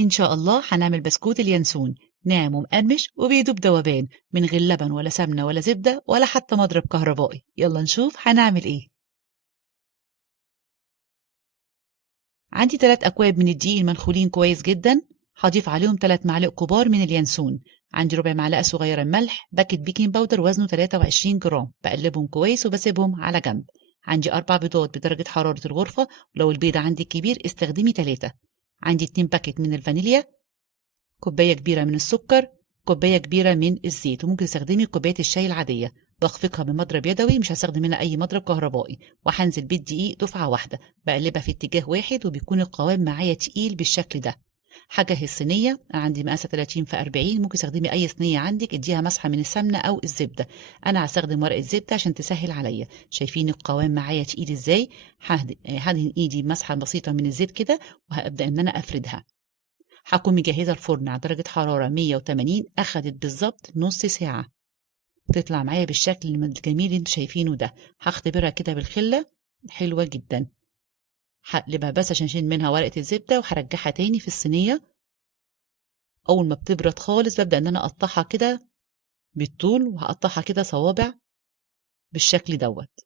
إن شاء الله هنعمل بسكوت اليانسون ناعم ومقرمش وبيدوب دوبان من غير لبن ولا سمنة ولا زبدة ولا حتى مضرب كهربائي. يلا نشوف هنعمل إيه. عندي 3 أكواب من الدقيق المنخولين كويس جدا، هضيف عليهم 3 معالق كبار من اليانسون، عندي ربع معلقة صغيرة ملح، باكت بيكنج باودر وزنه 23 جرام، بقلبهم كويس وبسيبهم على جنب. عندي 4 بيضات بدرجة حرارة الغرفة، ولو البيض عندك كبير استخدمي 3. عندي 2 باكت من الفانيليا، كوباية كبيرة من السكر، كوباية كبيرة من الزيت، وممكن تستخدمي كوباية الشاي العادية. بخفقها بمضرب يدوي، مش هستخدم هنا أي مضرب كهربائي، وهنزل بالدقيق دفعة واحدة، بقلبها في اتجاه واحد وبيكون القوام معايا تقيل بالشكل ده. هجهز صينية، أنا عندي مقاسة 30 في 40، ممكن تستخدمي أي صينية عندك اديها مسحة من السمنة أو الزبدة. أنا هستخدم ورقة زبدة عشان تسهل عليا. شايفين القوام معايا تقيل إزاي؟ هدهن إيدي بمسحة بسيطة من الزيت كده، وهبدأ إن أنا أفردها. هكون مجهزة الفرن على درجة حرارة 180، أخدت بالظبط نص ساعة. تطلع معايا بالشكل الجميل اللي انتوا شايفينه ده. هختبرها كده بالخلة، حلوة جدا. هقلبها بس عشان اشيل منها ورقة الزبدة، وهرجعها تاني في الصينية. أول ما بتبرد خالص ببدأ إن أنا أقطعها كده بالطول، وهقطعها كده صوابع بالشكل دوت.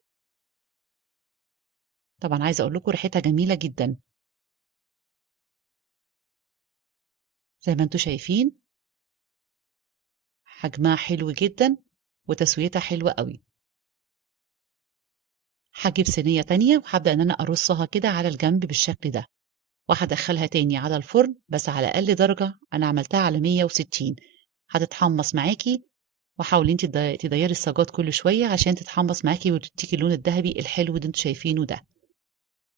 طبعا عايزة أقول لكم ريحتها جميلة جدا زي ما انتوا شايفين. حجمها حلو جدا وتسويتها حلوة قوي. هجيب صينية تانية وهبدأ إن أنا أرصها كده على الجنب بالشكل ده، وهدخلها تاني على الفرن بس على أقل درجة. أنا عملتها على 160، هتتحمص معاكي. وحاولي انت تديري الصاجات كل شوية عشان تتحمص معاكي وتديكي اللون الذهبي الحلو اللي انتوا شايفينه ده.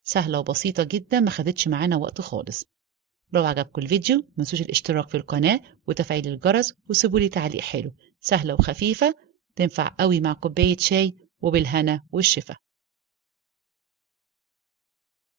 سهلة وبسيطة جدا، ما خدتش معانا وقت خالص. لو عجبكم الفيديو متنسوش الاشتراك في القناة وتفعيل الجرس، وسيبولي تعليق حلو. سهلة وخفيفة، تنفع قوي مع كوباية شاي، وبالهنا والشفا.